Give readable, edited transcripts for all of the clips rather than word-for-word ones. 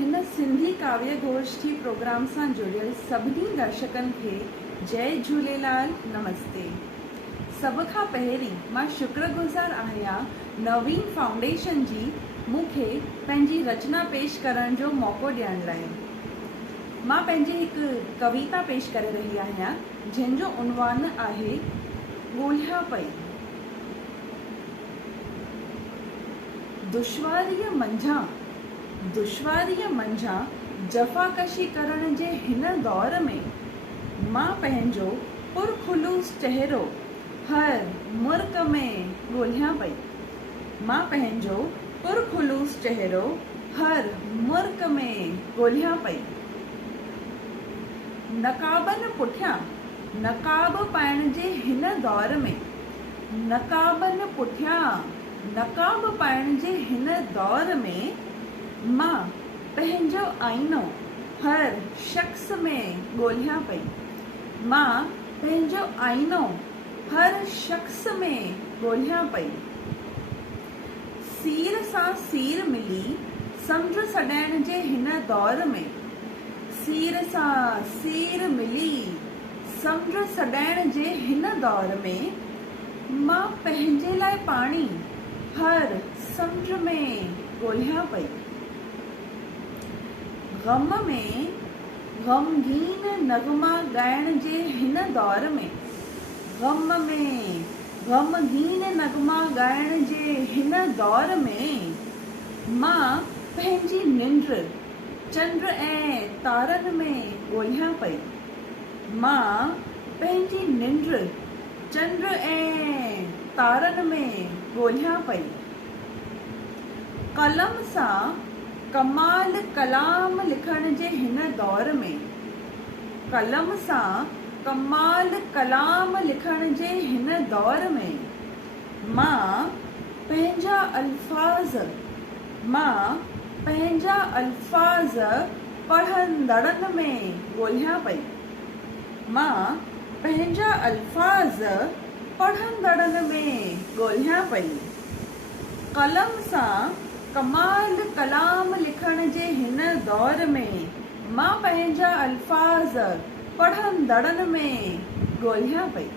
हिन सिंधी काव्य गोष्ठी प्रोग्राम सां जुड़ियल सभिनी दर्शकनि खे जय झूलेलाल, नमस्ते। सभ खां पहिरीं मां शुक्रगुज़ार आहियां नवीन फाउंडेशन जी मूंखे पंहिंजी रचना पेश करण जो मौक़ो ॾियण लाइ। मां पंहिंजी हिकु कविता पेश करे रही आहियां जंहिंजो उनवान आहे ॻोल्हियां पई। दुश्वारीअ मंझां जफ़ाकशी करण जे हिन दौर में मां पंहिंजो पुरखुलूस चहिरो हर मुर्क में ॻोल्हियां पई। मां पंहिंजो पुरखुलूस चहिरो हर मुर्क में ॻोल्हियां पई। नक़ाबनि पुठियां नक़ाब पाइण जे हिन दौर में नक़ाबनि पुठियां नक़ाब पाइण जे हिन दौर में मां पंहिंजो आईनो हर शख़्स में ॻोल्हियां पई। मां पंहिंजो आईनो हर शख़्स में ॻोल्हियां पई। सीर सां सीर मिली समुझ सॾाइण जे हिन दौर में सीर सां सीर मिली समुझ सॾाइण जे हिन दौर में मां पंहिंजे लाइ पाणी हर समुंड में ॻोल्हियां पई। ग़म में ग़मगीन नग़मा ॻाइण जे हिन दौर में ग़मगीन नग़मा ॻाइण जे हिन दौर में मां पंहिंजी निंड चंड ऐं तारनि में ॻोल्हियां पई। मां पंहिंजी निंड चंड ऐं तारनि में ॻोल्हियां पई। कलम सां कमाल कलाम लिखण जे हिन दौर में कलम सां कमाल कलाम लिखण जे हिन दौर में मां पंहिंजा अल्फाज़ पढ़ंदड़नि में ॻोल्हियां पई। मां पंहिंजा अल्फाज़ पढ़ंदड़नि में ॻोल्हियां पई। कलम सां कमाल कलाम लिखण जे हिन दौर में मां पंहिंजा अल्फाज़ पढ़ंदड़नि में ॻोल्हियां पई।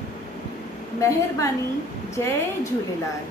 महिरबानी, जय झूलेलाल।